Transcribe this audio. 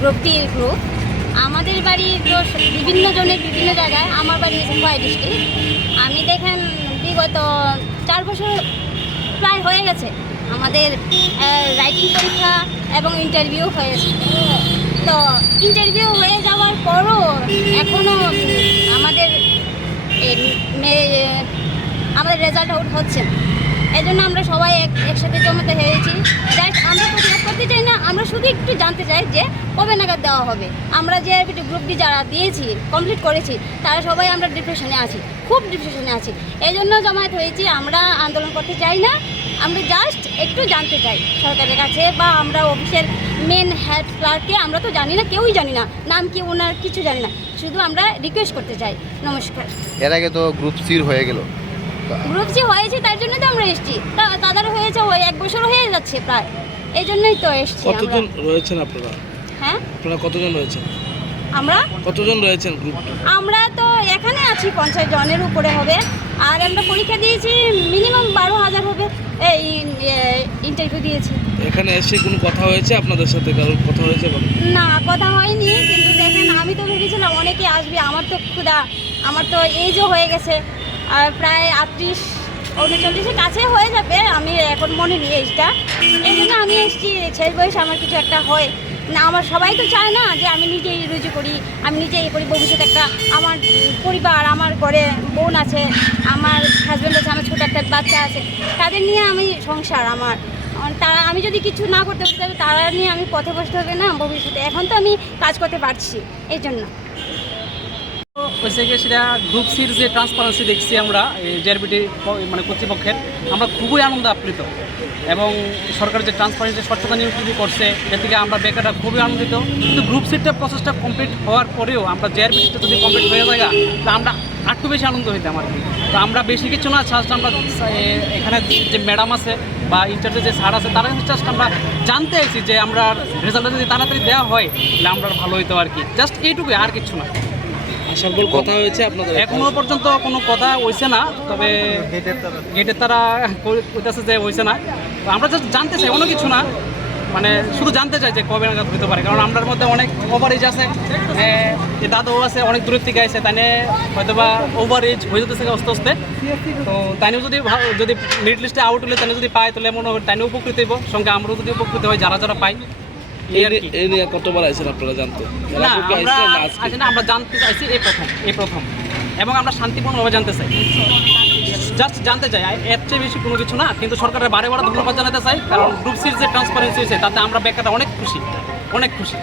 গ্রুপটির group আমাদের বাড়ি তো বিভিন্ন জনের বিভিন্ন জায়গায়, আমার বাড়ি খোয়াই ডিস্ট্রিক্ট। আমি দেখেন বিগত চার বছর প্রায় হয়ে গেছে। আমাদের রাইটিং পরীক্ষা এবং ইন্টারভিউ হয়েছে। তো ইন্টারভিউ হয়ে যাওয়ার পরও এখনও আমাদের আমাদের রেজাল্ট আউট হচ্ছে। এই জন্য আমরা সবাই এক, একসাথে জমাতে হয়েছি জাস্ট আমরা প্রতিবাদ করতে চাই না আমরা শুধু একটু জানতে চাই যে কবে নাগাদ দেওয়া হবে? আমরা যে গ্রুপ ডি যারা দিয়েছি কমপ্লিট করেছি তারা সবাই আমরা ডিপ্রেশনে আছি খুব ডিপ্রেশনে আছি। এই জন্য জমায়েত হয়েছি আমরা আন্দোলন করতে চাই না। আমরা জাস্ট একটু জানতে চাই সরকারের কাছে বা আমরা অফিসের মেন হেড ক্লার্ককে আমরা তো জানি না কেউই জানি না। নাম কি ওনার কিছু জানি না। শুধু আমরা রিকোয়েস্ট করতে চাই। নমস্কার। এর আগে তো গ্রুপ সির হয়ে গেল। গ্রুপ সি হয়েছে তার জন্য তো আমরা এসেছি। তাদের হয়েছে ওই এক বছর হয়ে যাচ্ছে প্রায়। এই জন্যই তো এসেছি কতজন রয়েছেন আপনারা? হ্যাঁ? আপনারা কতজন রয়েছেন? আমরা? কতজন রয়েছেন গ্রুপ আমরা তো এখানে আছি পঞ্চাশ জনের উপরে হবে। আর আমরা পরীক্ষা দিয়েছি মিনিমাম বারো হাজার হবে। এই ইন্টারভিউ দিয়েছি। এখানে এসে কোনো কথা হয়েছে আপনাদের সাথে? কারোর কথা হয়েছে না কথা হয়নি কিন্তু দেখেন আমি তো ভেবেছিলাম অনেকে আসবে। আমার তো ক্ষুদা আমার তো এজও হয়ে গেছে। আর প্রায় আটত্রিশ উনচল্লিশের কাছে হয়ে যাবে, আমি এখন মনে নিই এইটা। এই জন্য আমি এসেছি শেষ বয়স আমার কিছু একটা হয়। না, আমার সবাই তো চায় না যে আমি নিজেই রুজু করি, আমি নিজেই করি ভবিষ্যতে একটা আমার পরিবার, আমার ঘরে বোন আছে, আমার হাজব্যান্ড আছে, আমার ছোটো একটা বাচ্চা আছে, তাদের নিয়ে আমি সংসার আমার। তারা, আমি যদি কিছু না করতে পারি, তাহলে তারা নিয়ে আমি পথে বসতে হবে না ভবিষ্যতে। এখন তো আমি কাজ করতে পারছি, এই জন্য। হয়েছে গিয়ে সেটা গ্রুপ সির যে ট্রান্সপারেন্সি দেখছি আমরা জেআরবিটি মানে কর্তৃপক্ষের, আমরা খুবই আনন্দ আপ্লুত। এবং সরকার যে ট্রান্সপারেন্সি স্বচ্ছতা যদি করছে এ থেকে আমরা বেকাররা খুবই আনন্দিত। কিন্তু গ্রুপ সিটটা প্রসেসটা কমপ্লিট হওয়ার পরেও আমরা জেআরবিটিটা যদি কমপ্লিট হয়ে যায়, তা আমরা আরেকটু বেশি আনন্দ হইতাম আর কি। তো আমরা বেশি কিছু না জাস্ট আমরা এখানে যে ম্যাডাম আছে বা ইন্টারভিউ যে স্যার আছে, তারা জাস্ট আমরা জানতে আছি যে আমরা রেজাল্টটা যদি তাড়াতাড়ি দেওয়া হয়, তাহলে আমরা ভালো হইতো আর কি। জাস্ট এইটুকুই, আর কিছু না। কথা হয়েছে আপনাদের এখনও পর্যন্ত কোনো কথা হইছে না, তবে গেটের তারা কইতেছে যে হইছে না। আমরা জাস্ট জানতে চাই অন্য কিছু না। মানে শুধু জানতে চাই যে কবে নাগাদ হইতে পারে, কারণ আমরার মধ্যে অনেক ওভার এজ আছে যে দাদু আছে, অনেক দূরের থেকে আছে তাই হয়তো বা ওভার এজ হয়ে যেতেছে আস্তে আস্তে। তো তাইনেও যদি যদি মিড লিস্টে আউট হলে, তাই যদি পায়, তাহলে মনে হয় তাইনে উপকৃত হইব। সঙ্গে আমরাও যদি উপকৃত হয় যারা যারা পাই এই নিয়ে- কতবার আইছেন আপনারা জানতে? না আমরা জানতে চাইছি এই প্রথম এই প্রথম। এবং আমরা শান্তিপূর্ণভাবে জানতে চাই। জাস্ট জানতে চাই এর চেয়ে বেশি কোনো কিছু না কিন্তু সরকারের বারে বারে ধন্যবাদ জানাতে চাই কারণ গ্রুপ সির যে ট্রান্সপারেন্সি হয়েছে তাতে আমরা বেকাররা অনেক খুশি অনেক খুশি।